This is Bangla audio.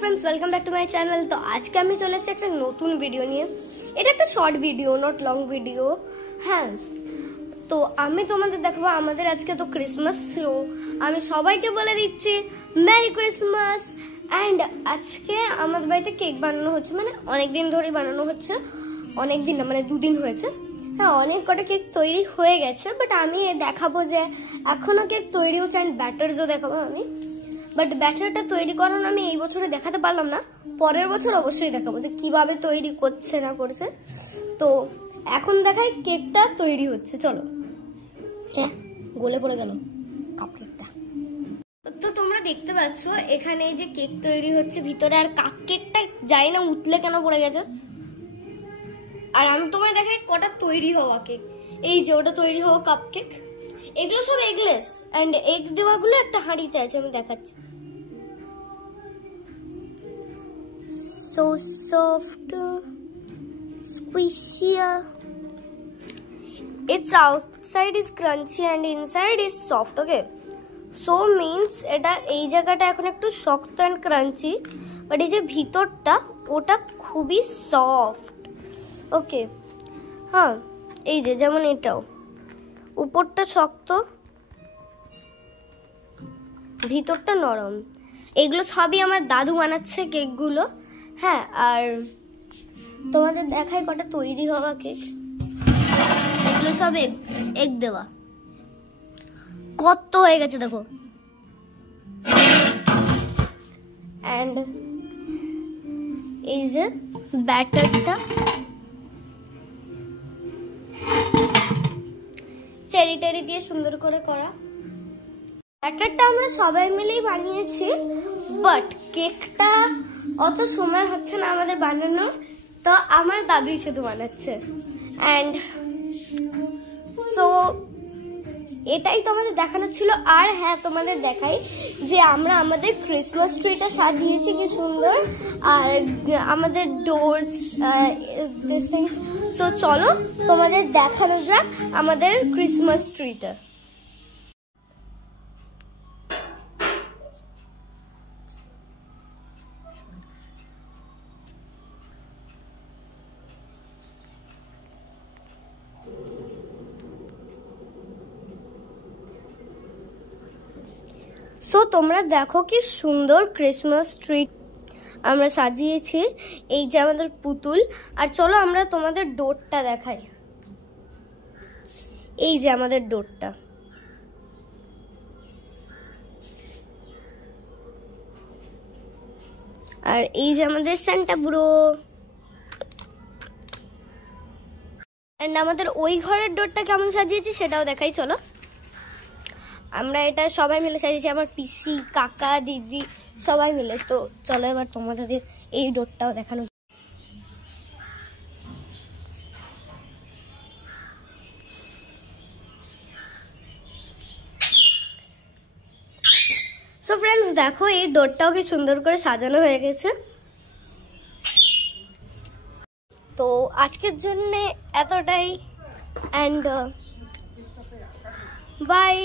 Friends welcome back to my channel. तो आज के আমি চলে এসেছি একটা নতুন ভিডিও নিয়ে। এটা একটা short video, not long video. হ্যাঁ, তো আমি তোমাদের দেখাবো আমাদের আজকে তো ক্রিসমাস শো। আমি সবাইকে বলে দিচ্ছি মেরি ক্রিসমাস। এন্ড আজকে আমাদের বাড়িতে কেক বানানো হচ্ছে, মানে অনেক দিন ধরে বানানো হচ্ছে। অনেক দিন না, মানে দুদিন হয়েছে। হ্যাঁ, অনেক কটা কেক তৈরি হয়ে গেছে, বাট আমি দেখাবো যে এখনো কেক তৈরি হচ্ছে এন্ড ব্যাটারও দেখাবো আমি। বাট ব্যাটারটা তৈরি করানো আমি এই বছরে দেখাতে পারলাম না, পরের বছর অবশ্যই দেখাবো যে কিভাবে তৈরি করছে না করছে। তো এখন দেখাই কেকটা তৈরি হচ্ছে। চলো। হ্যাঁ, গলে পড়ে গেল কাপ কেকটা। তো তোমরা দেখতে পাচ্ছ এখানে যে কেক তৈরি হচ্ছে ভিতরে, আর কাপ কেকটা যাই না উঠলে কেন পড়ে গেছে। আর আমি তোমায় দেখাই কটা তৈরি হওয়া কেক। এই যে ওটা তৈরি হওয়া কাপ কেক, এগুলো সব এগলেস এন্ড এগ দেওয়াগুলো একটা হাঁড়িতে আছে, আমি দেখাচ্ছি। So soft, squishy. Its outside is crunchy and inside is soft. Okay, so means এটা এই জায়গাটা এখন একটু শক্ত এন্ড ক্রাঞ্চি, বাট এই যে ভিতরটা ওটা খুবই সফট। ওকে, হ্যাঁ, এই যে যেমন এটাও উপরটা শক্ত, ভিতরটা নরম। এগুলো সবই আমার দাদু বানাচ্ছে কেকগুলো। হ্যাঁ, আর তোমাদের দেখাই কটা তৈরি হওয়া কেক। এগুলো সব এগ দেওয়া, কত হয়ে গেছে দেখো। এন্ড এই যে ব্যাটারটা চেরি টেরি দিয়ে সুন্দর করে করা। ব্যাটারটা আমরা সবাই মিলেই বানিয়েছি, বাট কেকটা অত সময় হচ্ছে না আমাদের বানানোর, তো আমার দাদুই শুধু বানাচ্ছে। অ্যান্ড সো এটাই তোমাদের দেখানো ছিল। আর হ্যাঁ, তোমাদের দেখাই যে আমরা আমাদের ক্রিসমাস ট্রিটা সাজিয়েছি কি সুন্দর, আর আমাদের ডোরস দিস থিংস। সো চলো তোমাদের দেখানো যাক আমাদের ক্রিসমাস ট্রিটা। সো তোমরা দেখো কি সুন্দর ক্রিসমাস ট্রি আমরা সাজিয়েছি। এই যে আমাদের পুতুল। আর চলো আমরা তোমাদের ডোরটা দেখাই। এই যে আমাদের ডোরটা, আর এই যে আমাদের সান্টা বুড়ো। এন্ড আমাদের ওই ঘরের ডোরটা কেমন সাজিয়েছি সেটাও দেখাই। চলো, আমরা এটা সবাই মিলে সাজিয়েছি, আমার পিসি, কাকা, দিদি সবাই মিলে। তো চলো এবার তোমাদের এই ডোরটাও দেখানো। সো ফ্রেন্ডস দেখো এই ডোরটাও কি সুন্দর করে সাজানো হয়ে গেছে। তো আজকের জন্য এতটাই, অ্যান্ড বাই।